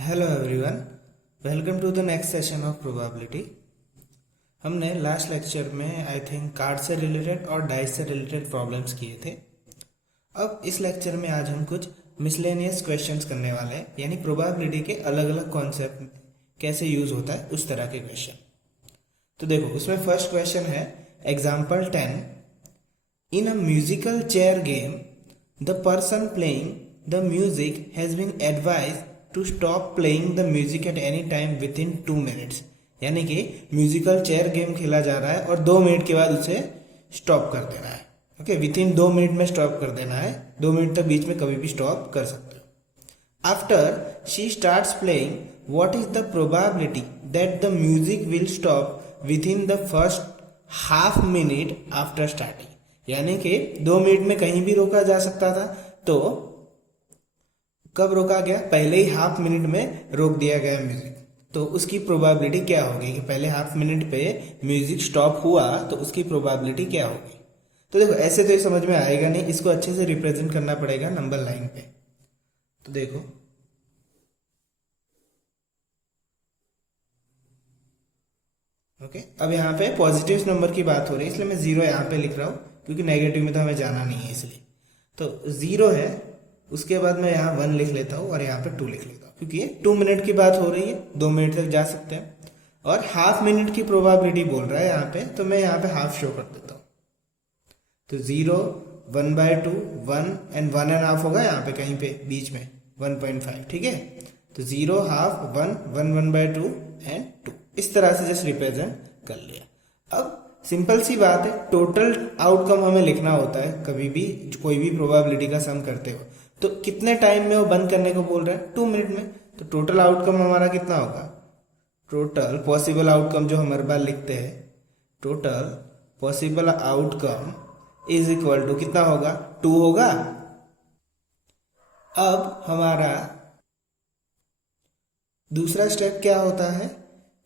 Hello everyone, welcome to the next session of probability. हमने last lecture में I think card से रिलेटेड और डाइस से रिलेटेड प्रॉब्लम्स किए थे। अब इस लेक्चर में आज हम कुछ मिसलेनियस क्वेश्चंस करने वाले हैं, यानी प्रोबेबिलिटी के अलग अलग कॉन्सेप्ट कैसे यूज होता है उस तरह के क्वेश्चन। तो देखो, उसमें फर्स्ट क्वेश्चन है example 10। In a musical chair game the person playing the music has been advised to stop playing the music at any time with in 2 minutes. यानी कि म्यूजिकल चेयर गेम खेला जा रहा है और 2 मिनट के बाद उसे स्टॉप कर देना है। ओके, विद इन 2 मिनट में स्टॉप कर देना है। 2 मिनट तक बीच में कभी भी स्टॉप कर सकते हो। After she starts playing, what is the probability that the music will stop with in the first half minute after starting. यानी कि 2 मिनट में कहीं भी रोका जा सकता था, तो कब रोका गया? पहले ही हाफ मिनट में रोक दिया गया म्यूजिक। तो उसकी प्रोबेबिलिटी क्या होगी कि पहले हाफ मिनट पे म्यूजिक स्टॉप हुआ, तो उसकी प्रोबेबिलिटी क्या होगी? तो देखो, ऐसे तो ये समझ में आएगा नहीं, इसको अच्छे से रिप्रेजेंट करना पड़ेगा नंबर लाइन पे। तो देखो, ओके, अब यहाँ पे पॉजिटिव नंबर की बात हो रही है, इसलिए मैं 0 यहाँ पे लिख रहा हूँ, क्योंकि नेगेटिव में तो हमें जाना नहीं है इसलिए। तो 0 है, उसके बाद मैं यहाँ 1 लिख लेता हूँ और यहाँ पे 2 लिख लेता हूँ, क्योंकि ये 2 मिनट की बात हो रही है, 2 मिनट तक जा सकते हैं। और हाफ मिनट की प्रोबेबिलिटी बोल रहा है यहाँ पे, तो मैं यहाँ पे हाफ शो कर देता हूँ। तो 0, 1/2, 1 एंड 1.5 होगा यहाँ पे कहीं पे बीच में 1.5। ठीक है, तो 0, हाफ, 1, 1/2 एंड 2, इस तरह से जस्ट रिप्रेजेंट कर लिया। अब सिंपल सी बात है, टोटल आउटकम हमें लिखना होता है कभी भी कोई भी प्रोबेबिलिटी का सम करते हो। तो कितने टाइम में वो बंद करने को बोल रहा है? 2 मिनट में। तो टोटल आउटकम हमारा कितना होगा? टोटल पॉसिबल आउटकम जो हम हर बार लिखते हैं, total possible outcome is equal to कितना होगा? 2 होगा। अब हमारा दूसरा स्टेप क्या होता है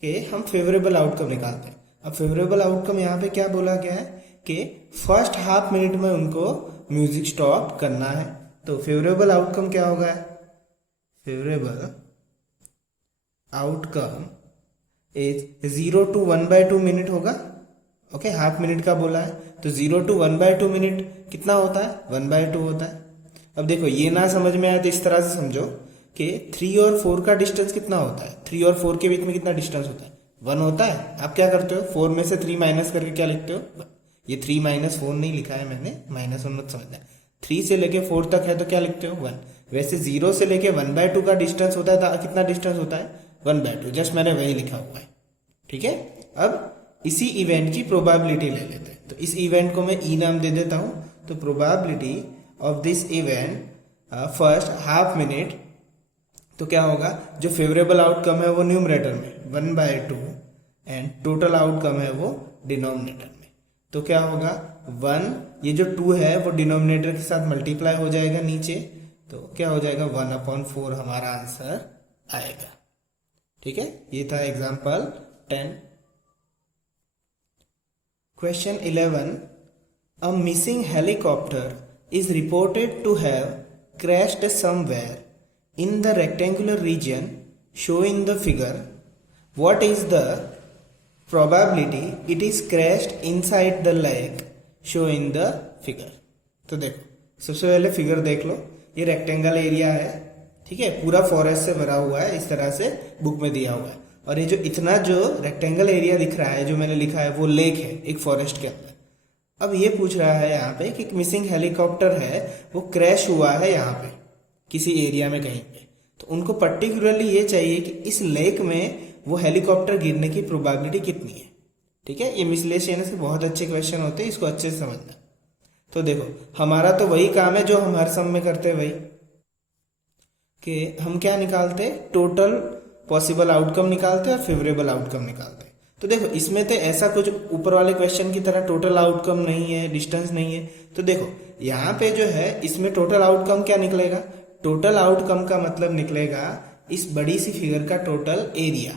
कि हम फेवरेबल आउटकम निकालते हैं। अब फेवरेबल आउटकम यहाँ पे क्या बोला गया है कि फर्स्ट हाफ मिनट में उनको म्यूजिक स्टॉप करना है। तो फेवरेबल आउटकम क्या होगा? Favourable outcome is 0 to 1/2 minute होगा। ओके, हाफ मिनट का बोला है, तो 0 to 1/2 मिनट कितना होता है? 1/2 होता है। अब देखो, ये ना समझ में आया तो इस तरह से समझो कि 3 और 4 का डिस्टेंस कितना होता है? 3 और 4 के बीच में कितना डिस्टेंस होता है? 1 होता है। आप क्या करते हो? 4 में से 3 माइनस करके क्या लिखते हो? ये 3 - 4 नहीं लिखा है मैंने, -1 मत समझना। 3 से लेके 4 तक है तो क्या लिखते हो? 1। वैसे 0 से लेके 1/2 का डिस्टेंस होता है, तो कितना डिस्टेंस होता है? 1/2। जस्ट मैंने वही लिखा हुआ है। ठीक है, अब इसी इवेंट की प्रोबेबिलिटी ले लेते हैं। तो इस इवेंट को मैं ई नाम दे देता हूं। तो probability of this event first half minute, तो क्या होगा? जो फेवरेबल आउटकम है वो न्यूमरेटर में 1/2 एंड टोटल आउटकम है वो डिनोमिनेटर में। तो क्या होगा? 1, ये जो 2 है वो डिनोमिनेटर के साथ मल्टीप्लाई हो जाएगा नीचे, तो क्या हो जाएगा? 1/4 हमारा आंसर आएगा। ठीक है, ये था एग्जाम्पल 10। क्वेश्चन 11, a missing helicopter is reported to have crashed somewhere in the rectangular region shown in the figure. What is the probability it is crashed inside the lake shown in the figure? तो देखो, सबसे पहले figure देख लो। ये rectangle area है, ठीक है, पूरा फॉरेस्ट से भरा हुआ है, इस तरह से बुक में दिया हुआ है। और ये जो इतना जो रेक्टेंगल एरिया दिख रहा है, जो मैंने लिखा है, वो लेक है एक फॉरेस्ट के अंदर। अब ये पूछ रहा है यहाँ पे कि मिसिंग हेलीकॉप्टर है, वो क्रैश हुआ है यहाँ पे किसी एरिया में कहीं पे। तो उनको पर्टिकुलरली ये चाहिए कि इस लेक में वो हेलीकॉप्टर गिरने की प्रोबेबिलिटी कितनी है। ठीक है, ये मिसलेनियस से बहुत अच्छे क्वेश्चन होते हैं, इसको अच्छे से समझना। तो देखो, हमारा तो वही काम है जो हम हर सम में करते हैं, वही कि हम क्या निकालते? टोटल पॉसिबल आउटकम निकालते और फेवरेबल आउटकम निकालते। तो देखो, इसमें तो ऐसा कुछ ऊपर वाले क्वेश्चन की तरह टोटल आउटकम नहीं है, डिस्टेंस नहीं है। तो देखो, यहाँ पे जो है इसमें टोटल आउटकम क्या निकलेगा? टोटल आउटकम का मतलब निकलेगा इस बड़ी सी फिगर का टोटल एरिया।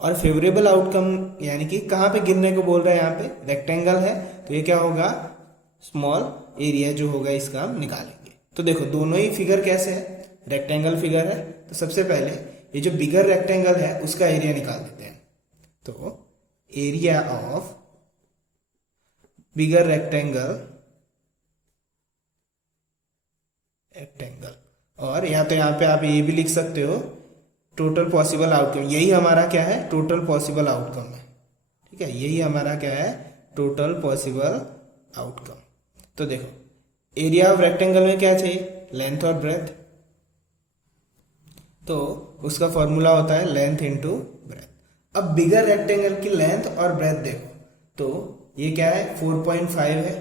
और फेवरेबल आउटकम यानी कि कहाँ पे गिरने को बोल रहा है? यहाँ पे रेक्टेंगल है, तो ये क्या होगा? स्मॉल एरिया जो होगा इसका हम निकालेंगे। तो देखो, दोनों ही फिगर कैसे है? रेक्टेंगल फिगर है। तो सबसे पहले ये जो बिगर रेक्टेंगल है उसका एरिया निकाल देते हैं। तो एरिया ऑफ बिगर रेक्टेंगल और या तो यहाँ पे आप ये भी लिख सकते हो टोटल पॉसिबल आउटकम। यही हमारा क्या है, टोटल पॉसिबल आउटकम है। ठीक है, यही हमारा क्या है, टोटल पॉसिबल आउटकम। तो देखो एरिया ऑफ रेक्टेंगल में क्या चाहिए, लेंथ और ब्रेथ। तो उसका फॉर्मूला होता है लेंथ इंटू ब्रेथ। अब बिगर रेक्टेंगल की लेंथ और ब्रेथ देखो, तो ये क्या है 4.5 है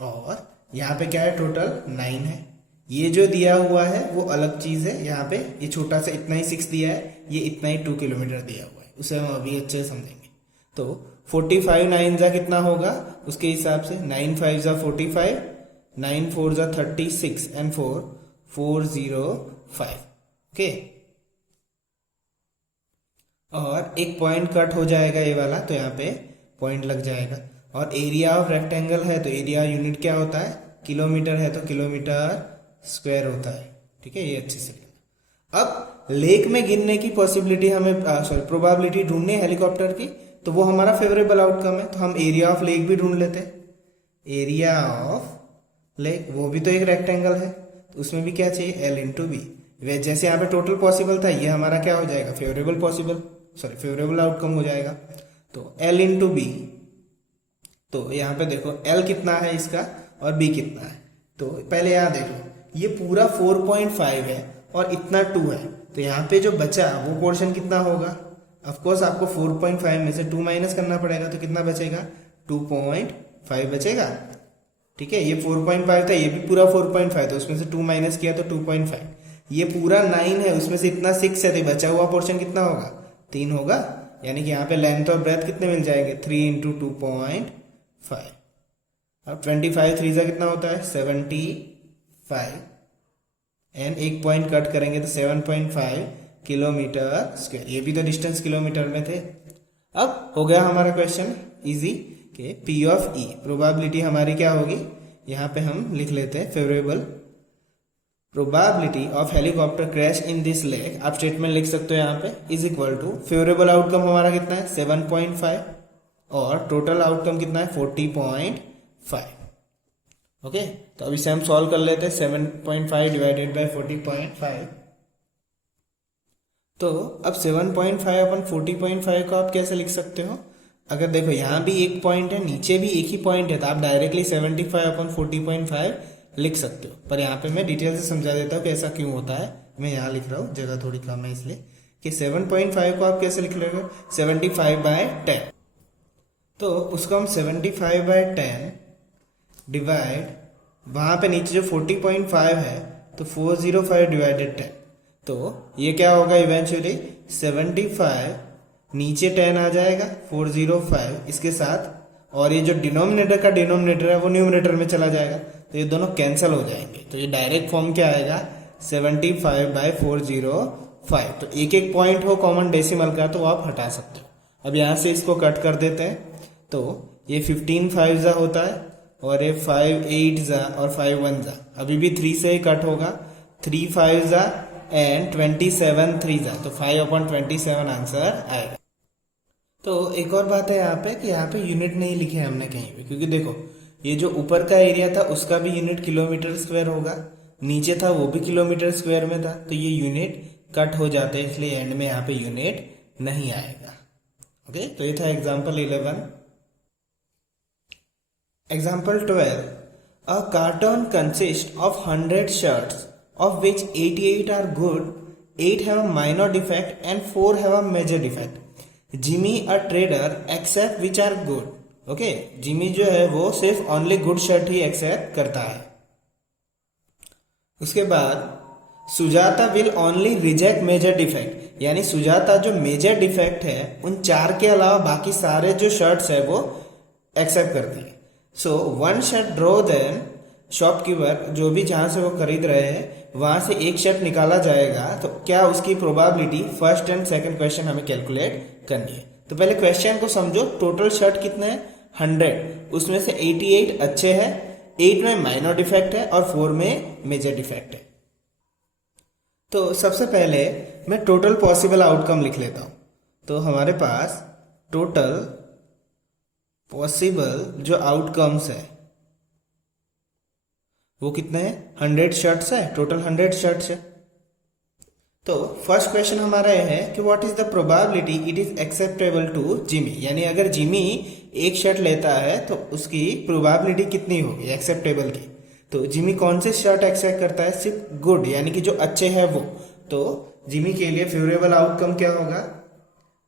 और यहाँ पे क्या है टोटल 9 है। ये जो दिया हुआ है वो अलग चीज है, यहाँ पे ये छोटा सा इतना ही 6 दिया है, ये इतना ही 2 किलोमीटर दिया हुआ है, उसे हम अभी अच्छे से समझेंगे। तो 45 9 जा कितना होगा उसके हिसाब से, 9 5 जा 45, 9 4 जा 36 एंड 4 405। ओके, और एक पॉइंट कट हो जाएगा ये वाला, तो यहाँ पे पॉइंट लग जाएगा। और एरिया ऑफ रेक्टेंगल है तो एरिया यूनिट क्या होता है, किलोमीटर है तो किलोमीटर स्क्वायर होता है। ठीक है, ये अच्छे से। अब लेक में गिरने की पॉसिबिलिटी हमें प्रोबेबिलिटी ढूंढनी है हेलीकॉप्टर की, तो वो हमारा फेवरेबल आउटकम है, तो हम एरिया ऑफ लेक भी ढूंढ लेते हैं। एरिया ऑफ लेक वो भी तो एक रेक्टेंगल है, तो उसमें भी क्या चाहिए, एल इंटू बी। जैसे यहाँ पे टोटल पॉसिबल था, ये हमारा क्या हो जाएगा, फेवरेबल आउटकम हो जाएगा। तो एल इंटू बी, तो यहाँ पे देखो एल कितना है इसका और बी कितना है। तो पहले यहाँ देखो ये पूरा 4.5 है और इतना 2 है, तो यहाँ पे जो बचा वो पोर्शन कितना होगा। ऑफ कोर्स आपको 4.5 में से 2 माइनस करना पड़ेगा, तो कितना बचेगा, 2.5 बचेगा। ठीक है, ये 4.5 था, ये भी पूरा 4.5 था, उसमें से 2 माइनस किया तो 2.5। ये पूरा 9 है, उसमें से इतना 6 है, तो बचा हुआ पोर्शन कितना होगा, 3 होगा। यानी कि यहाँ पे लेंथ और ब्रेथ कितने मिल जाएंगे, 3 इंटू 2.5। अब 25 3 कितना होता है, 75 एंड एक पॉइंट कट करेंगे तो 7.5 किलोमीटर स्क्वायर। ये भी तो डिस्टेंस किलोमीटर में थे। अब हो गया हमारा क्वेश्चन इजी कि P ऑफ E प्रोबेबिलिटी हमारी क्या होगी, यहाँ पे हम लिख लेते हैं favourable probability of helicopter crash in this lake. आप स्टेटमेंट लिख सकते हो यहाँ पे is equal to favourable outcome हमारा कितना है 7.5 और टोटल आउटकम कितना है 40.5। ओके, तो अब इसे हम सॉल्व कर लेते हैं। 7.5 डिवाइडेड बाय 40.5। तो अब 7.5 अपन 40.5 को आप कैसे लिख सकते हो, अगर देखो यहाँ भी एक पॉइंट है, नीचे भी एक ही पॉइंट है, तो आप डायरेक्टली 75 अपन 40.5 लिख सकते हो। पर यहाँ पे मैं डिटेल से समझा देता हूँ कि ऐसा क्यों होता है। मैं यहाँ लिख रहा हूँ, जगह थोड़ी कम है इसलिए, कि 7.5 को आप कैसे लिख लोगे 75/10। तो उसको हम 75/10 डिवाइड, वहां पे नीचे जो 40.5 है तो 405 डिवाइडेड 10। तो ये क्या होगा इवेंचुअली 75 नीचे 10 आ जाएगा 405 इसके साथ, और ये जो डिनोमिनेटर का डिनोमिनेटर है वो न्यूमरेटर में चला जाएगा, तो ये दोनों कैंसिल हो जाएंगे। तो ये डायरेक्ट फॉर्म क्या आएगा 75/405। तो एक एक पॉइंट हो कॉमन डेसिमल का तो आप हटा सकते हो। अब यहाँ से इसको कट कर देते हैं, तो ये 15 5 जा होता है और ये 5 8 जा और 5 1 जा, अभी भी 3 से ही कट होगा, 3 5 जा एंड 27 3 जा, तो 5/27 आंसर आएगा। तो एक और बात है यहाँ पे कि यहाँ पे यूनिट नहीं लिखे हमने कहीं पे, क्योंकि देखो ये जो ऊपर का एरिया था उसका भी यूनिट किलोमीटर स्क्वायर होगा, नीचे था वो भी किलोमीटर स्क्वायर में था, तो ये यूनिट कट हो जाते हैं, इसलिए एंड में यहाँ पे यूनिट नहीं आएगा। ओके, तो ये था example 11। Example 12. A carton consists of 100 shirts, of which 88 are good, 8 have a minor defect and 4 have a major defect. Jimmy, a trader, accept which are good. Okay, Jimmy जो है वो सिर्फ only good shirt ही accept करता है। उसके बाद Sujata will only reject major defect, यानी सुजाता जो major defect है उन 4 के अलावा बाकी सारे जो shirts है वो accept करती है। So one shirt draw then shopkeeper, जो भी जहां से वो खरीद रहे हैं वहां से एक शर्ट निकाला जाएगा, तो क्या उसकी probability first and second question हमें कैलकुलेट करनी है। तो पहले क्वेश्चन को समझो, टोटल शर्ट कितने हैं 100, उसमें से 88 अच्छे हैं, 8 में माइनर डिफेक्ट है और 4 में मेजर डिफेक्ट है। तो सबसे पहले मैं टोटल पॉसिबल आउटकम लिख लेता हूं। तो हमारे पास टोटल पॉसिबल जो आउटकम्स है वो कितने हैं, 100 शर्ट्स है, टोटल 100 शर्ट्स है। तो फर्स्ट क्वेश्चन हमारा यह है कि what is the probability it is acceptable to Jimmy, यानी अगर जिमी एक शर्ट लेता है तो उसकी प्रोबेबिलिटी कितनी होगी एक्सेप्टेबल की। तो जिमी कौन से शर्ट एक्सेप्ट करता है, सिर्फ गुड, यानी कि जो अच्छे हैं वो। तो जिमी के लिए फेवरेबल आउटकम क्या होगा,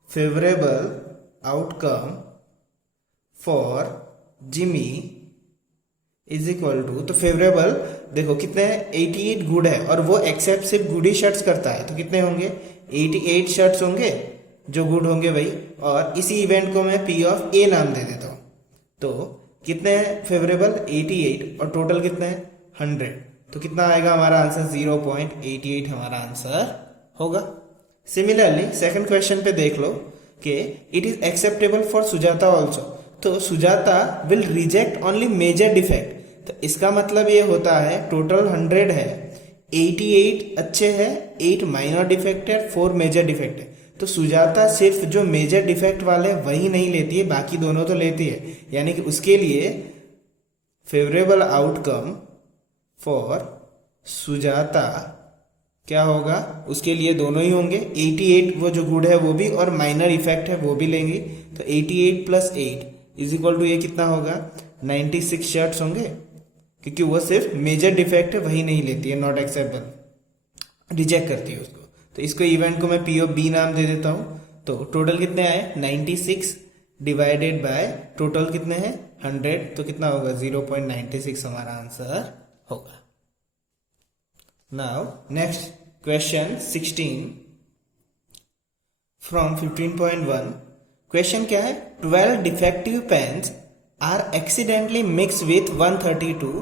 favourable outcome for Jimmy is equal to, तो फेवरेबल देखो कितने हैं, 88 गुड है और वो एक्सेप्ट सिर्फ गुड ही शर्ट्स करता है, तो कितने होंगे 88 शर्ट्स होंगे जो गुड होंगे भाई। और इसी इवेंट को मैं P ऑफ A नाम दे देता हूं। तो कितने हैं फेवरेबल 88 और टोटल कितने हैं 100, तो कितना आएगा हमारा आंसर 0.88 हमारा आंसर होगा। सिमिलरली सेकंड क्वेश्चन पे देख लो कि it is acceptable for Sujata also, तो Sujata will reject only major defect. तो इसका मतलब ये होता है टोटल 100 है, 88 अच्छे है, 8 माइनर डिफेक्ट है, 4 मेजर डिफेक्ट है। तो सुजाता सिर्फ जो मेजर डिफेक्ट वाले वही नहीं लेती है, बाकी दोनों तो लेती है, यानी कि उसके लिए फेवरेबल आउटकम फॉर सुजाता क्या होगा, उसके लिए दोनों ही होंगे, 88 वो जो गुड है वो भी और माइनर इफेक्ट है वो भी लेंगी। तो 88 प्लस 8 इज इक्वल टू ये कितना होगा 96 शर्ट्स होंगे, क्योंकि वो सिर्फ मेजर डिफेक्ट है वही नहीं लेती है, नॉट एक्सेप्टेबल, रिजेक्ट करती है उसको। तो इसको इवेंट को मैं P ऑफ B नाम दे देता हूं। तो टोटल कितने आए 96 डिवाइडेड बाय टोटल कितने हैं 100, तो कितना होगा 0.96 हमारा आंसर होगा। Now next question 16 from 15.1। Question क्या है, 12 defective pens are accidentally mixed with 132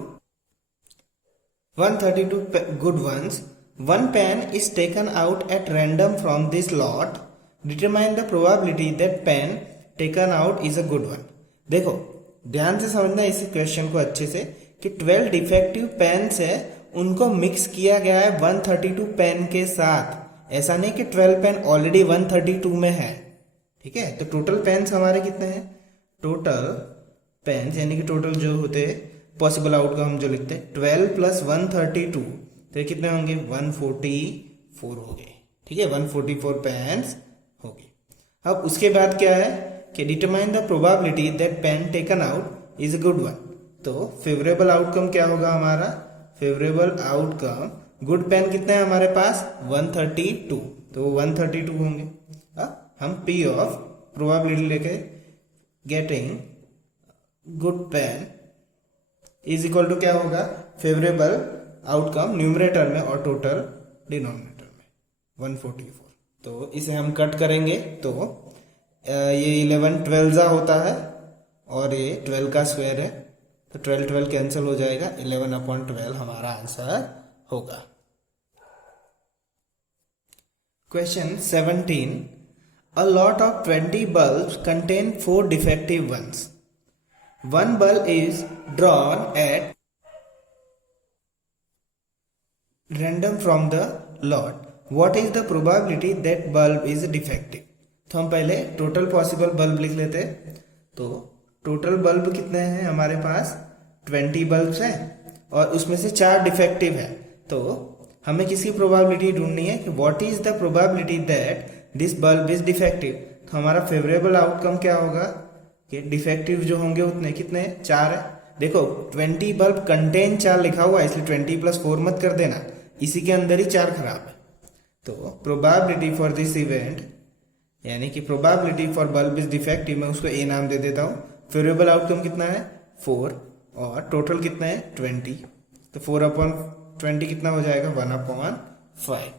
good ones. One pen is taken out at random from this lot. Determine the probability that pen taken out is a good one. देखो ध्यान से समझना इस question को अच्छे से कि 12 डिफेक्टिव पेन्स है, उनको मिक्स किया गया है 132 पेन के साथ। ऐसा नहीं कि 12 पेन ऑलरेडी 132 में है, ठीक है। तो टोटल पेन्स हमारे कितने हैं, टोटल पेन्स यानी कि टोटल जो होते पॉसिबल आउटकम हम जो लिखते हैं 12 प्लस 132, तो कितने होंगे 144 हो गए, ठीक है, 144 पेन्स हो गए। अब उसके बाद क्या है कि determine the probability that pain taken out is a good one. तो फेवरेबल आउटकम क्या होगा हमारा, फेवरेबल आउटकम गुड पेन कितने हैं हमारे पास 132, तो 132 होंगे। अब हम P ऑफ प्रोबेबिलिटी लेके getting good pen is equal to क्या होगा, फेवरेबल आउटकम न्यूमरेटर में और टोटल डिनोमिनेटर में 144। तो इसे हम कट करेंगे तो ये 11 12 होता है और ये 12 का स्क्वायर है, तो 12 कैंसिल हो जाएगा, 11/12 हमारा आंसर होगा। Question 17, a lot of 20 bulbs contain 4 defective ones. One bulb is drawn at random from the lot. What is the probability that bulb is defective? तो हम पहले टोटल पॉसिबल बल्ब लिख लेते हैं। तो टोटल बल्ब कितने हैं हमारे पास 20 बल्ब्स हैं और उसमें से 4 डिफेक्टिव है। तो हमें किसकी प्रोबेबिलिटी ढूंढनी है कि what is the probability that this bulb is defective. तो हमारा फेवरेबल आउटकम क्या होगा कि डिफेक्टिव जो होंगे उतने कितने 4 है। देखो 20 बल्ब कंटेन 4 लिखा हुआ है, इसलिए 20 प्लस 4 मत कर देना, इसी के अंदर ही 4 खराब है। तो प्रोबेबिलिटी फॉर दिस इवेंट यानी कि probability for bulb is defective, मैं उसको ए नाम दे देता हूँ। फेवरेबल आउटकम कितना है 4 और टोटल कितना है 20, तो 4/20 कितना हो जाएगा 1/5।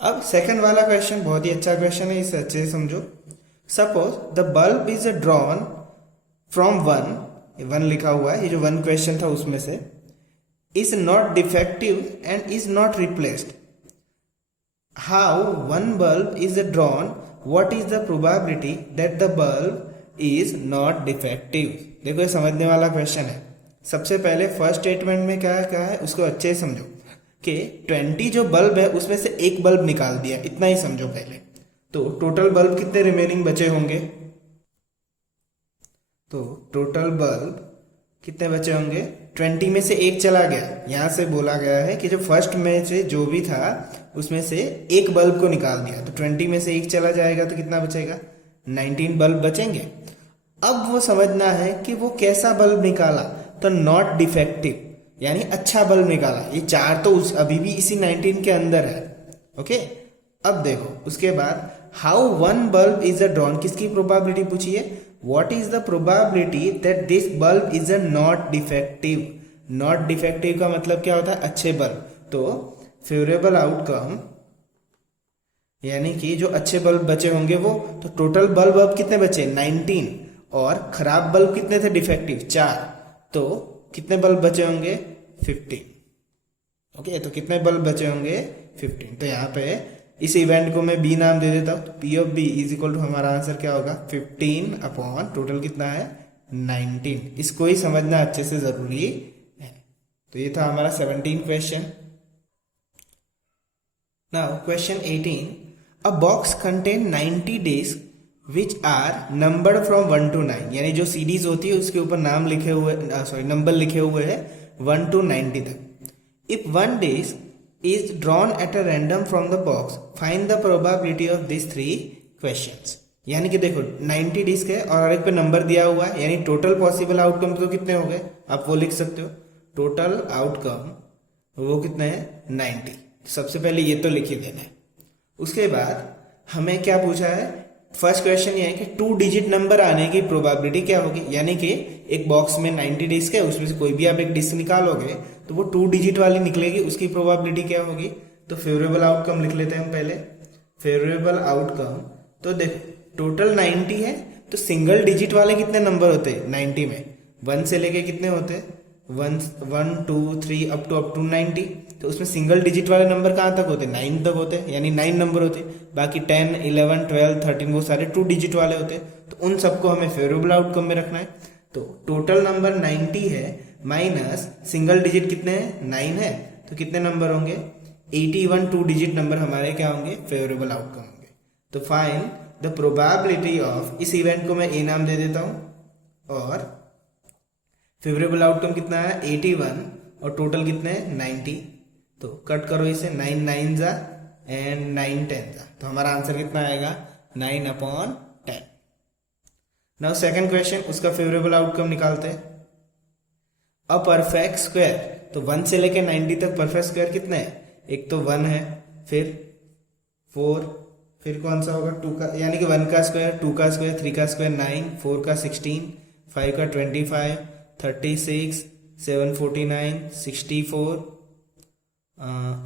अब सेकंड वाला क्वेश्चन बहुत ही अच्छा क्वेश्चन है, इसे अच्छे से समझो। Suppose the bulb is drawn from 1 लिखा हुआ है, ये जो 1 क्वेश्चन था उसमें से, is not defective and is not replaced. How 1 bulb is drawn, what is the probability that the bulb is not defective? देखो ये समझने वाला क्वेश्चन है। सबसे पहले फर्स्ट स्टेटमेंट में क्या है उसको अच्छे से समझो। कि 20 जो बल्ब है उसमें से एक बल्ब निकाल दिया, इतना ही समझो पहले। तो टोटल बल्ब कितने रिमेनिंग बचे होंगे? तो टोटल बल्ब कितने बचे होंगे? 20 में से एक चला गया। यहां से बोला गया है कि जो फर्स्ट में से जो भी था उसमें से एक बल्ब को निकाल दिया, तो 20 में से एक चला जाएगा तो कितना बचेगा? 19 बल्ब बचेंगे। अब वो समझना है कि वो कैसा बल्ब निकाला, तो नॉट डिफेक्टिव यानी अच्छा बल्ब निकाला। ये 4 तो अभी भी इसी 19 के अंदर है। ओके, अब देखो उसके बाद how one bulb is a drawn, किसकी प्रोबेबिलिटी पूछी है? What is the probability that this bulb is a not defective. Not defective का मतलब क्या होता है? अच्छे बल्ब। तो फेवरेबल आउटकम यानी कि जो अच्छे बल्ब बचे होंगे वो, तो टोटल बल्ब अब कितने बचे? 19, और खराब बल्ब कितने थे? डिफेक्टिव 4, तो कितने बल्ब बचे होंगे? 15। ओके, तो कितने बल्ब बचे होंगे? 15। तो यहाँ पे इस इवेंट को मैं बी नाम दे देता हूँ। तो P of B is equal to हमारा आंसर क्या होगा? 15 अपॉन टोटल कितना है? 19। इसको ही समझना अच्छे से जरूरी है। तो ये था हमारा 17 question. Now question 18, a box contain 90 disc which are numbered from 1 to 9, यानी जो सीडीज होती है उसके ऊपर नाम लिखे हुए, नंबर लिखे हुए हैं 1 to 90 तक। If one disc is drawn at a random from the box, find the probability of these 3 questions। यानी कि देखो 90 डिस्क है और एक पे नंबर दिया हुआ है, यानी टोटल पॉसिबल आउटकम तो कितने हो गए? आप वो लिख सकते हो। टोटल आउटकम वो कितने हैं? 90। सबसे पहले ये तो लिख ही देना है। उसके बाद हमें क्या पूछा है? फर्स्ट क्वेश्चन ये है कि 2 डिजिट नंबर आने की प्रोबेबिलिटी क्या होगी, यानी कि एक बॉक्स में 90 डिस्क है, उसमें से कोई भी आप एक डिस्क निकालोगे तो वो 2 डिजिट वाली निकलेगी, उसकी प्रोबेबिलिटी क्या होगी? तो फेवरेबल आउटकम लिख लेते हैं हम पहले। फेवरेबल आउटकम, तो देखो टोटल 90 है, तो सिंगल डिजिट वाले कितने नंबर होते हैं 90 में? 1 से लेके कितने होते हैं? 1 2 3 अप टू 90। तो उसमें सिंगल डिजिट वाले नंबर कहाँ तक होते हैं? 9 तक होते हैं, यानी 9 नंबर होते हैं। बाकी 10 11 12 13 वो सारे 2 डिजिट वाले होते हैं। तो उन सबको हमें फेवरेबल आउटकम में रखना है। तो टोटल नंबर 90 है माइनस सिंगल डिजिट कितने हैं? 9 है, तो कितने नंबर होंगे? 81 2 डिजिट नंबर हमारे क्या होंगे? फेवरेबल आउटकम होंगे। तो फाइंड द प्रोबेबिलिटी ऑफ, इस इवेंट को मैं ए नाम दे देता हूं, और फेवरेबल आउटकम कितना है? 81, और टोटल कितने हैं? 90। तो कट करो इसे, 9 9 जा एंड 9 10 जा, तो हमारा आंसर कितना आएगा? 9 अपॉन 10। नाउ सेकंड क्वेश्चन, उसका फेवरेबल आउटकम निकालते हैं। अ परफेक्ट स्क्वायर, तो 1 से लेके 90 तक परफेक्ट स्क्वायर कितने हैं? एक तो 1 है, फिर 4, फिर कौन सा होगा? 2 का, यानी कि 1 का स्क्वायर, 2 का स्क्वायर, 3 का स्क्वायर 9, 4 का 16, 5 का 25, 36, 7 49, 64,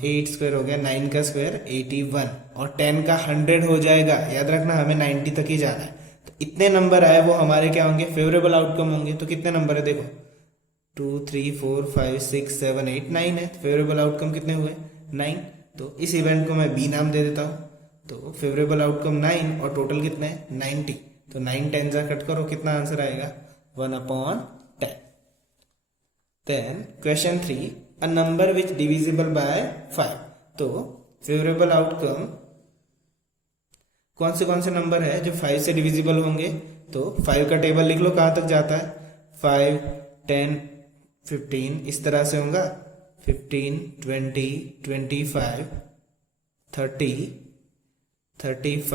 8 स्क्वायर हो गया, 9 का स्क्वायर 81, और 10 का 100 हो जाएगा। याद रखना हमें 90 तक ही जाना है। तो इतने नंबर आए वो हमारे क्या होंगे? फेवरेबल आउटकम होंगे। तो कितने नंबर है? देखो 2 3 4 5 6 7 8 9 है। फेवरेबल आउटकम कितने हुए? 9। तो इस इवेंट को मैं बी नाम दे देता हूँ। तो फेवरेबल आउटकम 9 और टोटल कितने हैं? 90। तो 9 10 जा कट करो, कितना आंसर आएगा? 1 upon 10। Then question 3, a number which divisible by 5। तो फेवरेबल आउटकम कौन से नंबर है जो 5 से डिविजिबल होंगे? तो 5 का टेबल लिख लो कहां तक जाता है? 5 10 15 इस तरह से होगा। 15 20 25 30 35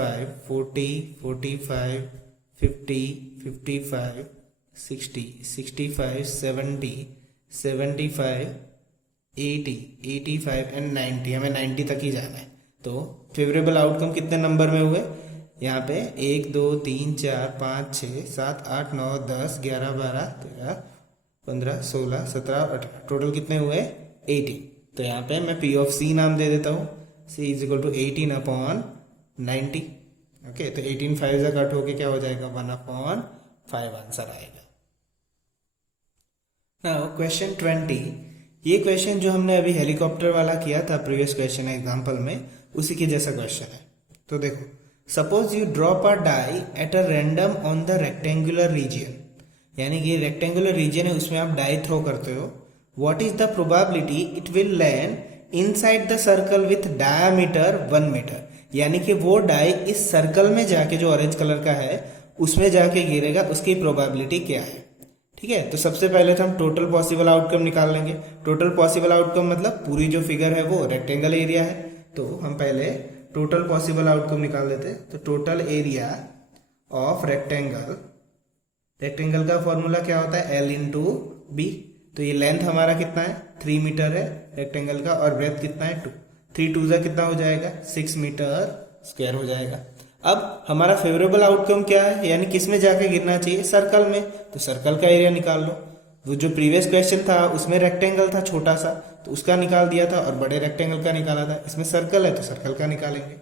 40 45 50 55 60 65 70 75 80 85 एंड 90। हमें 90 तक ही जाना है। तो फेवरेबल आउटकम कितने नंबर में हुए? यहाँ पे 1 2 3 4 5 6 7 8 9 10 11 12 13 15 16 17 18, टोटल कितने हुए? 18। तो यहाँ पे मैं P ऑफ C नाम दे देता हूँ। C is equal to 18 upon 90। Okay, तो 18 5 से कट होके क्या हो जाएगा? 1 अपॉन 5 आंसर आएगा। नाउ क्वेश्चन 20, ये क्वेश्चन जो हमने अभी हेलीकॉप्टर वाला किया था प्रीवियस क्वेश्चन एग्जाम्पल में, उसी के जैसा क्वेश्चन है। तो देखो, suppose you drop a die at a random on the rectangular region, यानी कि रेक्टेंगुलर रीजन है उसमें आप डाई थ्रो करते हो। What is the probability it will land inside the circle with diameter 1 metre, यानी कि वो डाई इस सर्कल में जाके, जो ऑरेंज कलर का है उसमें जाके गिरेगा, उसकी प्रोबेबिलिटी क्या है। ठीक है, तो सबसे पहले तो हम टोटल पॉसिबल आउटकम निकाल लेंगे। टोटल पॉसिबल आउटकम मतलब पूरी जो फिगर है वो रेक्टेंगल एरिया है, तो हम पहले टोटल पॉसिबल आउटकम निकाल लेते हैं। तो total area of rectangle, rectangle का फॉर्मूला क्या होता है, L इंटू बी। तो ये लेंथ हमारा कितना है, 3 मीटर है रेक्टेंगल का, और ब्रेथ कितना है 2। 3 2 कितना हो जाएगा, 6 मीटर स्क्वायर हो जाएगा। अब हमारा फेवरेबल आउटकम क्या है, यानी किस में जाके गिरना चाहिए, सर्कल में। तो सर्कल का एरिया निकाल लो। वो जो प्रीवियस क्वेश्चन था उसमें रेक्टेंगल था छोटा सा, तो उसका निकाल दिया था, और बड़े रेक्टेंगल का निकाला था। इसमें सर्कल है तो सर्कल का निकालेंगे।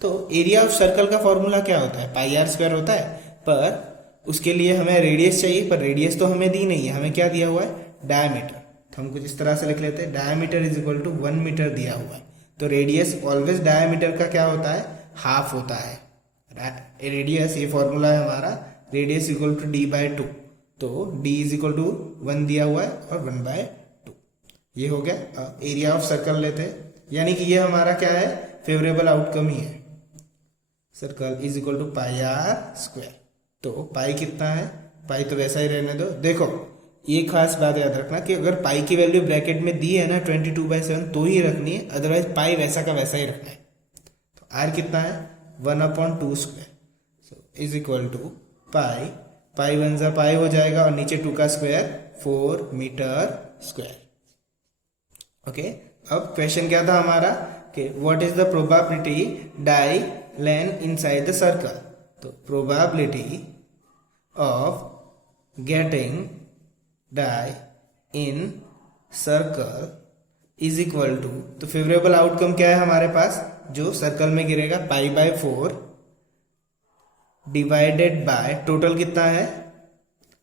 तो एरिया ऑफ सर्कल का फॉर्मूला क्या होता है, पाई आर स्क्वायर होता है, पर उसके लिए हमें रेडियस चाहिए, पर रेडियस तो हमें दी नहीं है, हमें क्या दिया हुआ है, डायमीटर। तो हम कुछ इस तरह से लिख लेते हैं, diameter is equal to 1 metre दिया हुआ है। तो रेडियस ऑलवेज डायमीटर का क्या होता है, हाफ होता है। रेडियस, ये फॉर्मूला है हमारा, रेडियस इक्वल टू d/2। तो d इज इक्वल टू 1 दिया हुआ है और 1/2, ये हो गया। एरिया ऑफ सर्कल लेते हैं, यानी कि ये हमारा क्या है, फेवरेबल आउटकम ही है। Circle is equal to pi r square. तो पाई कितना है, पाई तो वैसा ही रहने दो। देखो ये खास बात याद रखना कि अगर पाई की वैल्यू ब्रैकेट में दी है ना 22/7 तो ही रखनी है, अदरवाइज पाई वैसा का वैसा ही रखना है। तो आर कितना है, 1/2 square. So is equal to pi, pi 1 जा पाई हो जाएगा, और नीचे 2 का स्क्वायर 4 मीटर स्क्वायर। ओके, अब क्वेश्चन क्या था हमारा कि what is the probability die land inside the circle. तो probability of getting die in circle is equal to, तो फेवरेबल आउटकम क्या है हमारे पास, जो सर्कल में गिरेगा, π/4 डिवाइडेड बाय टोटल कितना है,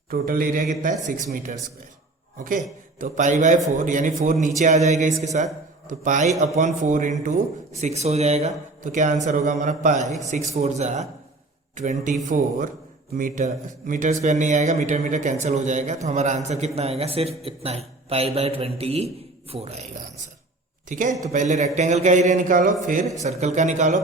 टोटल एरिया कितना है, 6 मीटर स्क्वायर। ओके, तो π/4 यानी 4 नीचे आ जाएगा इसके साथ, तो π/4 इंटू 6 हो जाएगा। तो क्या आंसर होगा हमारा, पाई 6 4 जा 24 मीटर, मीटर स्क्वायर नहीं आएगा, मीटर मीटर कैंसिल हो जाएगा। तो हमारा आंसर कितना आएगा, सिर्फ इतना ही, π/24 आएगा आंसर। ठीक है, तो पहले रेक्टेंगल का एरिया निकालो, फिर सर्कल का निकालो।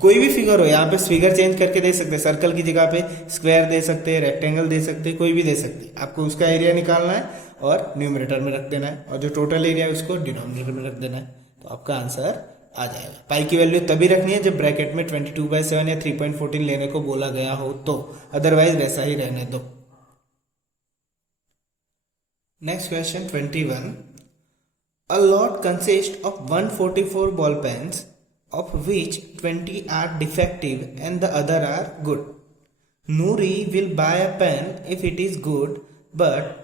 कोई भी फिगर हो, यहाँ पे फिगर चेंज करके दे सकते हैं, सर्कल की जगह पे स्क्वायर दे सकते हैं, रेक्टेंगल दे सकते हैं, कोई भी दे सकते हैं। आपको उसका एरिया निकालना है और न्यूमरेटर में रख देना है, और जो टोटल एरिया है उसको डिनोमिनेटर में रख देना है, तो आपका आंसर आ जाएगा। पाई की वैल्यू तभी रखनी है जब ब्रैकेट में 22/7 या 3.14 लेने को बोला गया हो, तो अदरवाइज वैसा ही रहने दो। Next question 21। A lot consists of 144 ball pens, of which 20 are defective and the other are good. Noori will buy a pen if it is good, but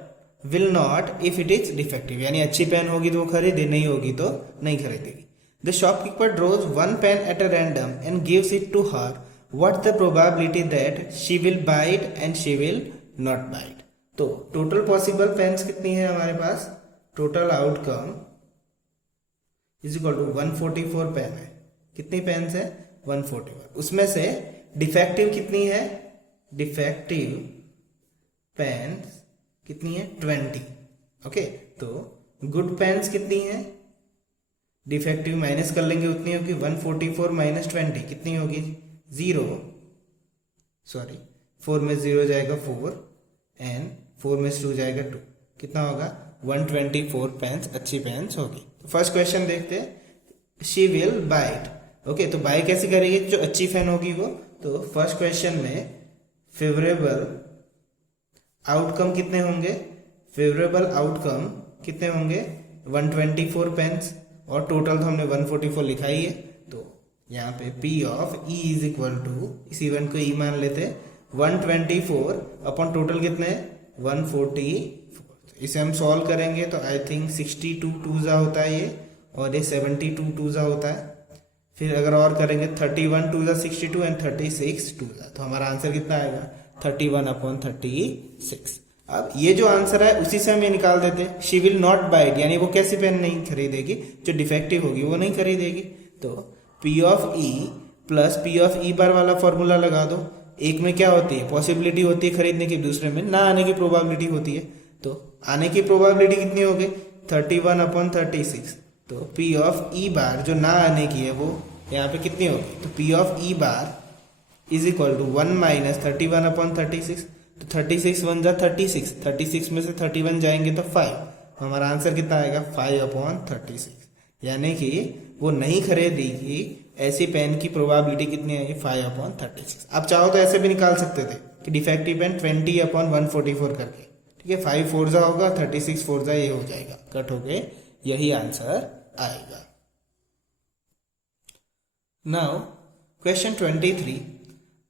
will not if it is defective. यानी अच्छी pen होगी तो वो खरीदे, नहीं होगी तो नहीं खरीदेगी। The shopkeeper draws one pen at a random and gives it to her. What's the probability that she will buy it and she will not buy it? तो टोटल पॉसिबल पेन्स कितनी है हमारे पास, total outcome is equal to 144 pen है। कितनी pens है, 144। उसमें से डिफेक्टिव कितनी है, डिफेक्टिव पेन्स कितनी है, 20। ओके, तो गुड पेन्स कितनी है, डिफेक्टिव माइनस कर लेंगे उतनी होगी, 144 माइनस 20 कितनी होगी, 0, सॉरी 4 में 0 जाएगा 4 एंड 4 में 2 जाएगा 2, कितना होगा, 124 पेन्स अच्छी पेन्स होगी। फर्स्ट क्वेश्चन देखते हैं, she will buy it. Okay, तो बाय कैसे करेगी, जो अच्छी पेन होगी वो। तो फर्स्ट क्वेश्चन में फेवरेबल आउटकम कितने होंगे, फेवरेबल आउटकम कितने होंगे, 124 पेन्स, और टोटल तो हमने 144 लिखा ही है। तो यहाँ पे P of E is equal to, इस इवेंट को E मान लेते हैं, 124 अपॉन टोटल कितने हैं, 144। इसे हम सॉल्व करेंगे तो आई थिंक 62 2 होता है ये, और ये 72 2 होता है। फिर अगर और करेंगे 31 2 62 एंड 36 2, तो हमारा आंसर कितना आएगा, 31/36। अब ये जो आंसर है उसी से हम ये निकाल देते हैं, she will not buy it, यानी वो कैसी पेन नहीं खरीदेगी, जो डिफेक्टिव होगी वो नहीं खरीदेगी। तो P of E plus P of E बार वाला फॉर्मूला लगा दो। एक में क्या होती है, पॉसिबिलिटी होती है खरीदने की, दूसरे में ना आने की प्रोबेबिलिटी होती है। तो आने की प्रोबेबिलिटी कितनी होगी, 31/36, तो पी ऑफ ई बार जो ना आने की है वो यहाँ पे कितनी होगी, तो P of E bar is equal to 1 minus 31 upon 36। तो 36 वन जा 36, 36 में से 31 जाएंगे तो 5, हमारा आंसर कितना आएगा 5 अपॉन 36। यानी कि वो नहीं खरीदेगी ऐसी पेन की प्रोबेबिलिटी कितनी आएगी 5 अपॉन 36। आप चाहो तो ऐसे भी निकाल सकते थे कि डिफेक्टिव पेन 20 अपॉन 144 करके, ठीक है, 5 फोर होगा 36 फोर ये हो जाएगा, कट हो गए, यही आंसर आएगा। Now question 23,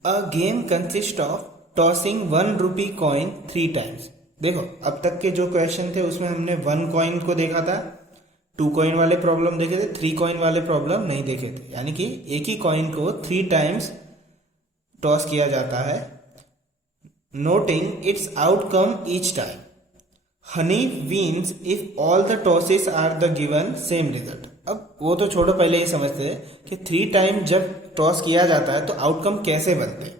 a game consist of tossing 1 rupee coin 3 times. देखो अब तक के जो क्वेश्चन थे उसमें हमने 1 कॉइन को देखा था, 2 कॉइन वाले प्रॉब्लम देखे थे, 3 कॉइन वाले प्रॉब्लम नहीं देखे थे। यानी कि एक ही कॉइन को 3 टाइम्स टॉस किया जाता है, noting its outcome each time. हनी wins if all the tosses are the given same result. अब वो तो छोड़ो, पहले ही समझते हैं कि 3 टाइम जब टॉस किया जाता है तो आउटकम कैसे बनते हैं।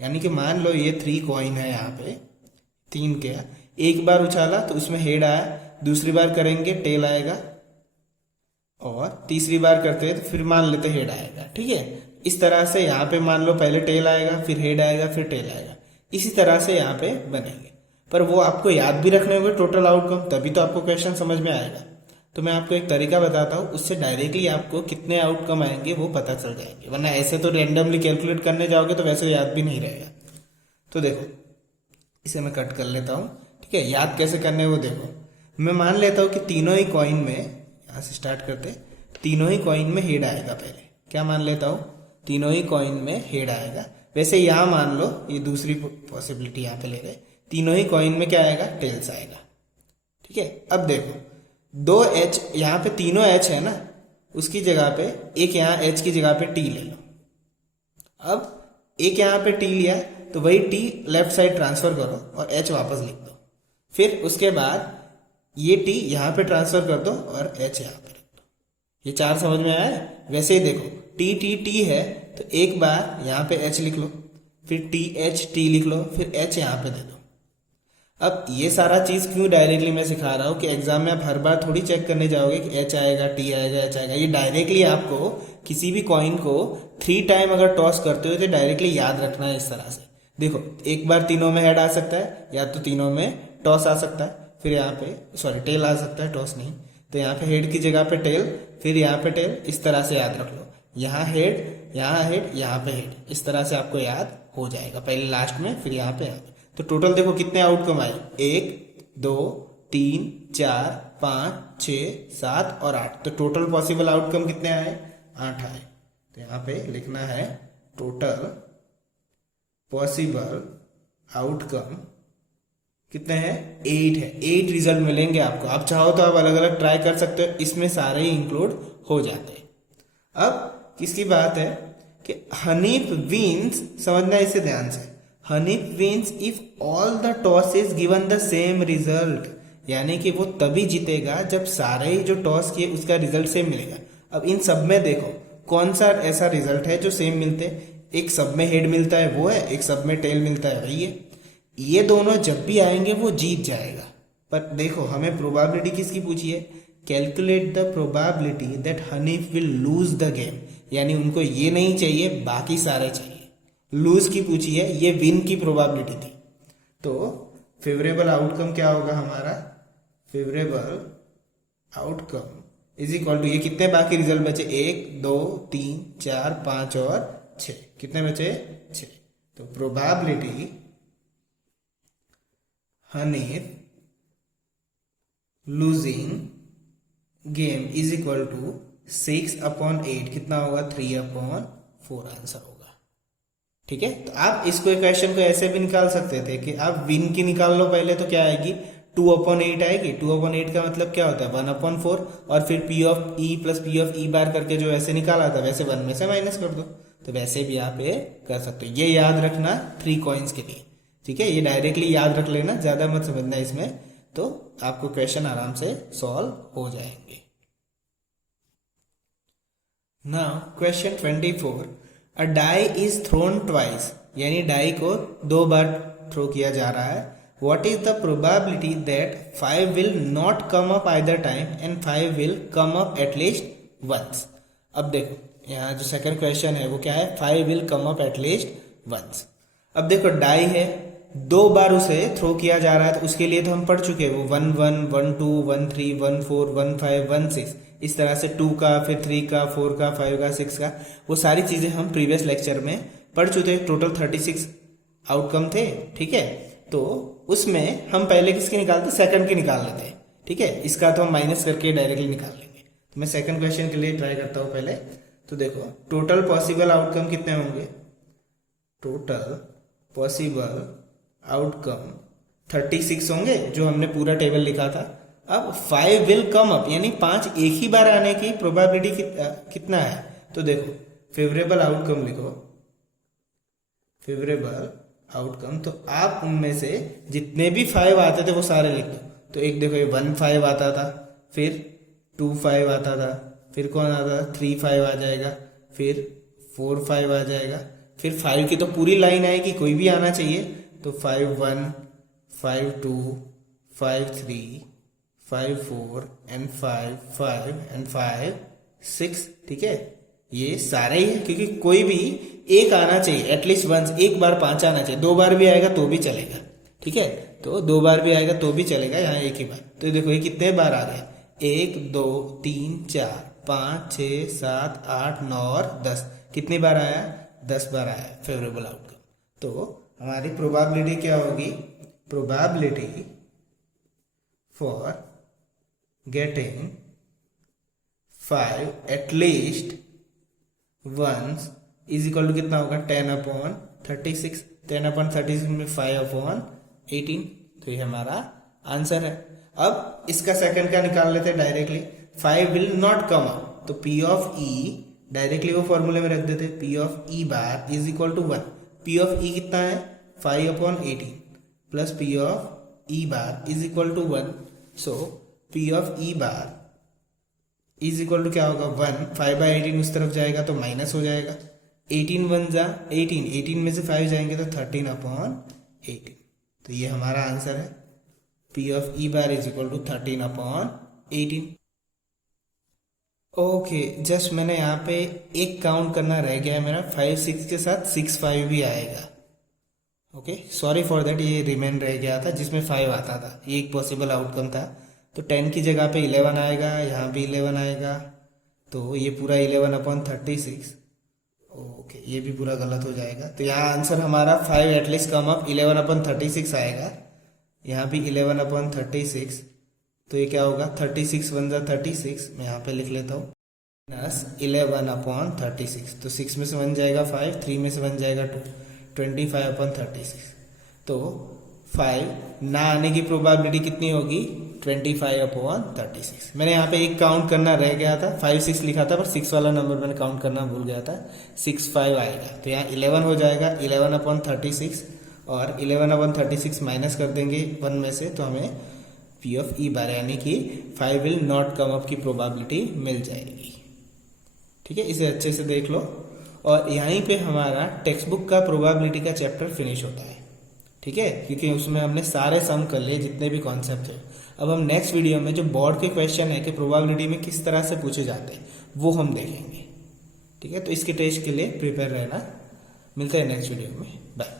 यानी कि मान लो ये 3 कॉइन है, यहाँ पे 3 के, एक बार उछाला तो उसमें हेड आया, दूसरी बार करेंगे टेल आएगा, और तीसरी बार करते हैं तो फिर मान लेते हेड आएगा, ठीक है। इस तरह से यहाँ पे मान लो पहले टेल आएगा, फिर हेड आएगा, फिर टेल आएगा, इसी तरह से यहाँ पे बनेंगे। पर वो आपको याद भी रखने होंगे टोटल आउटकम, तभी तो आपको क्वेश्चन समझ में आएगा। तो मैं आपको एक तरीका बताता हूँ, उससे डायरेक्टली आपको कितने आउटकम आएंगे वो पता चल जाएंगे, वरना ऐसे तो रेंडमली कैलकुलेट करने जाओगे तो वैसे याद भी नहीं रहेगा। तो देखो इसे मैं कट कर लेता हूँ, ठीक है। याद कैसे करने वो देखो, मैं मान लेता हूँ कि तीनों ही कॉइन में, यहाँ से स्टार्ट करते, तीनों ही कॉइन में हेड आएगा। पहले क्या मान लेता हूँ, तीनों ही कॉइन में हेड आएगा। वैसे यहाँ मान लो, ये दूसरी पॉसिबिलिटी यहाँ पे ले रहे, तीनों ही कॉइन में क्या आएगा, टेल्स आएगा, ठीक है। अब देखो 2 एच, यहाँ पे तीनों एच है ना, उसकी जगह पे एक यहाँ एच की जगह पे टी ले लो। अब एक यहाँ पे टी लिया तो वही टी लेफ्ट साइड ट्रांसफर करो और एच वापस लिख दो। फिर उसके बाद ये टी यहाँ पे ट्रांसफर कर दो और एच यहाँ पे रख दो। ये 4 समझ में आया। वैसे ही देखो टी टी टी है तो एक बार यहाँ पे एच लिख लो, फिर टी एच टी लिख लो, फिर एच यहाँ पे दे दो। अब ये सारा चीज क्यों डायरेक्टली मैं सिखा रहा हूँ कि एग्जाम में आप हर बार थोड़ी चेक करने जाओगे कि एच आएगा, टी आएगा, एच आएगा। ये डायरेक्टली आपको किसी भी कॉइन को 3 टाइम अगर टॉस करते हो तो डायरेक्टली याद रखना है इस तरह से। देखो एक बार तीनों में हेड आ सकता है, या तो तीनों में टॉस आ सकता है, फिर यहाँ पे सॉरी टेल आ सकता है, टॉस नहीं। तो यहाँ पे हेड की जगह पे टेल, फिर यहाँ पे टेल, इस तरह से याद रख लो। यहाँ हेड, यहाँ हेड, यहाँ पे हेड, इस तरह से आपको याद हो जाएगा। पहले लास्ट में, फिर यहाँ पे। तो टोटल देखो कितने आउटकम आए, 1 2 3 4 5 6 7 और 8। तो टोटल पॉसिबल आउटकम कितने आए, 8 आए। तो यहाँ पे लिखना है टोटल पॉसिबल आउटकम कितने हैं, 8 है। 8 रिजल्ट मिलेंगे आपको। आप चाहो तो आप अलग अलग ट्राई कर सकते हो, इसमें सारे ही इंक्लूड हो जाते हैं। अब किसकी बात है कि हनीफ विन्स, समझना इसे ध्यान से, Hanif wins if all the toss is given the same result. यानी कि वो तभी जीतेगा जब सारे ही जो टॉस किए उसका रिजल्ट सेम मिलेगा। अब इन सब में देखो कौन सा ऐसा रिजल्ट है जो सेम मिलते हैं, एक सब में हेड मिलता है वो है, एक सब में टेल मिलता है वही है। ये दोनों जब भी आएंगे वो जीत जाएगा। पर देखो हमें प्रोबेबिलिटी किसकी पूछी है, calculate the probability that Hanif will lose the game. यानी उनको ये नहीं चाहिए, बाकी सारे चाहिए। लूज की पूछी है, ये विन की प्रोबेबिलिटी थी। तो फेवरेबल आउटकम क्या होगा हमारा, favourable outcome is equal to, ये कितने बाकी रिजल्ट बचे, 1 2 3 4 5 और 6, कितने बचे 6। तो probability Hanif losing game is equal to 6/8, कितना होगा 3/4 आंसर होगा। ठीक है, तो आप इसको क्वेश्चन को ऐसे भी निकाल सकते थे कि आप विन की निकाल लो पहले, तो क्या आएगी 2/8 आएगी। 2/8 का मतलब क्या होता है 1/4, और फिर P of E plus P of E bar करके जो ऐसे निकाला था वैसे 1 में से माइनस कर दो। तो वैसे भी आप ये कर सकते हो। ये याद रखना 3 कॉइन्स के लिए, ठीक है। ये डायरेक्टली याद रख लेना, ज्यादा मत समझना इसमें, तो आपको क्वेश्चन आराम से सॉल्व हो जाएंगे। Now question 24, a die is thrown twice, यानी डाई को 2 बार थ्रो किया जा रहा है। what is the probability that 5 will not come up either time and 5 will come up at least once? अब देखो यहाँ जो सेकंड क्वेश्चन है वो क्या है, 5 will come up at least once. अब देखो डाई है, 2 बार उसे थ्रो किया जा रहा है, तो उसके लिए तो हम पढ़ चुके हैं, वो 1 1 1 2 1 3 1 4 1 5 1 6, इस तरह से 2 का, फिर 3 का, 4 का, 5 का, 6 का, वो सारी चीजें हम प्रीवियस लेक्चर में पढ़ चुके हैं. टोटल 36 आउटकम थे. ठीक है, तो उसमें हम पहले किसके निकालते, सेकंड की निकाल लेते हैं. ठीक है, इसका तो हम माइनस करके डायरेक्टली निकाल लेंगे. तो मैं सेकंड क्वेश्चन के लिए ट्राई करता हूं पहले. तो देखो टोटल पॉसिबल आउटकम कितने होंगे, टोटल पॉसिबल आउटकम 36 होंगे जो हमने पूरा टेबल लिखा था. अब 5 विल कम अप यानी 5 एक ही बार आने की प्रोबेबिलिटी कितना है. तो देखो फेवरेबल आउटकम लिखो, फेवरेबल आउटकम, तो आप उनमें से जितने भी 5 आते थे वो सारे लिख दो. तो एक देखो ये 1 5 आता था, फिर 2 5 आता था, फिर कौन आता था, 3 5 आ जाएगा, फिर 4 5 आ जाएगा, फिर 5 की तो पूरी लाइन आएगी, कोई भी आना चाहिए. तो 5 1 5 2 5 3 5 4 एंड 5 5 एंड 5 6. ठीक है, ये सारे ही है क्योंकि कोई भी एक आना चाहिए, एटलीस्ट वंस, एक बार 5 आना चाहिए. 2 बार भी आएगा तो भी चलेगा. ठीक है, तो 2 बार भी आएगा तो भी चलेगा, यहाँ एक ही बार. तो देखो ये कितने बार आ गए, 1 2 3 4 5 6 7 8 9 और 10. कितनी बार आया, 10 बार आया फेवरेबल आउटकम. तो हमारी प्रोबेबिलिटी क्या होगी, probability for getting 5 at least once is equal to कितना होगा, 10/36. 10/36 में 5/18. तो ये हमारा आंसर है. अब इसका सेकंड का निकाल लेते हैं directly. 5 will not come up, तो P ऑफ E डायरेक्टली वो फॉर्मूले में रख देते. P of E bar is equal to 1. P of E कितना है, 5/18 plus P of E bar is equal to 1. So P of E bar is equal to क्या होगा, 1. 5/18 उस तरफ जाएगा तो माइनस हो जाएगा. 18 1 जा 18, 18 में से 5 जाएंगे तो 13/18. तो ये हमारा आंसर है. P of E bar is equal to 13/18. Okay, just मैंने यहाँ पे एक काउंट करना रह गया है मेरा, 5 6 के साथ 6 5 भी आएगा. ओके, सॉरी फॉर दैट, ये रिमेन रह गया था जिसमें 5 आता था, ये एक पॉसिबल आउटकम था. तो 10 की जगह पे 11 आएगा, यहाँ भी 11 आएगा, तो ये पूरा 11/36. ओके, ये भी पूरा गलत हो जाएगा. तो यहाँ आंसर हमारा 5 एटलीस्ट कम अप 11/36 आएगा. यहाँ भी 11/36. तो ये क्या होगा, 36 1 जा 36, मैं यहाँ पे लिख लेता हूँ, माइनस 11/36. तो 6 में से 1 जाएगा 5, 3 में से 1 जाएगा 2, 25/36. तो 5 ना आने की प्रोबेबिलिटी कितनी होगी, 25/36. मैंने यहाँ पे एक काउंट करना रह गया था, 5 6 लिखा था पर 6 वाला नंबर मैंने काउंट करना भूल गया था. 6 5 आएगा, तो यहाँ 11 हो जाएगा, 11/36, और 11/36 माइनस कर देंगे 1 में से, तो हमें P ऑफ E बार यानी कि 5 विल नॉट कम अप की प्रोबेबिलिटी मिल जाएगी. ठीक है, इसे अच्छे से देख लो. और यहीं पे हमारा टेक्स्ट बुक का प्रोबेबिलिटी का चैप्टर फिनिश होता है. ठीक है, क्योंकि उसमें हमने सारे सम कर लिए जितने भी कॉन्सेप्ट है. अब हम नेक्स्ट वीडियो में जो बोर्ड के क्वेश्चन है कि प्रोबेबिलिटी में किस तरह से पूछे जाते हैं वो हम देखेंगे. ठीक है, तो इसके टेस्ट के लिए प्रिपेयर रहना. मिलते हैं नेक्स्ट वीडियो में. बाय.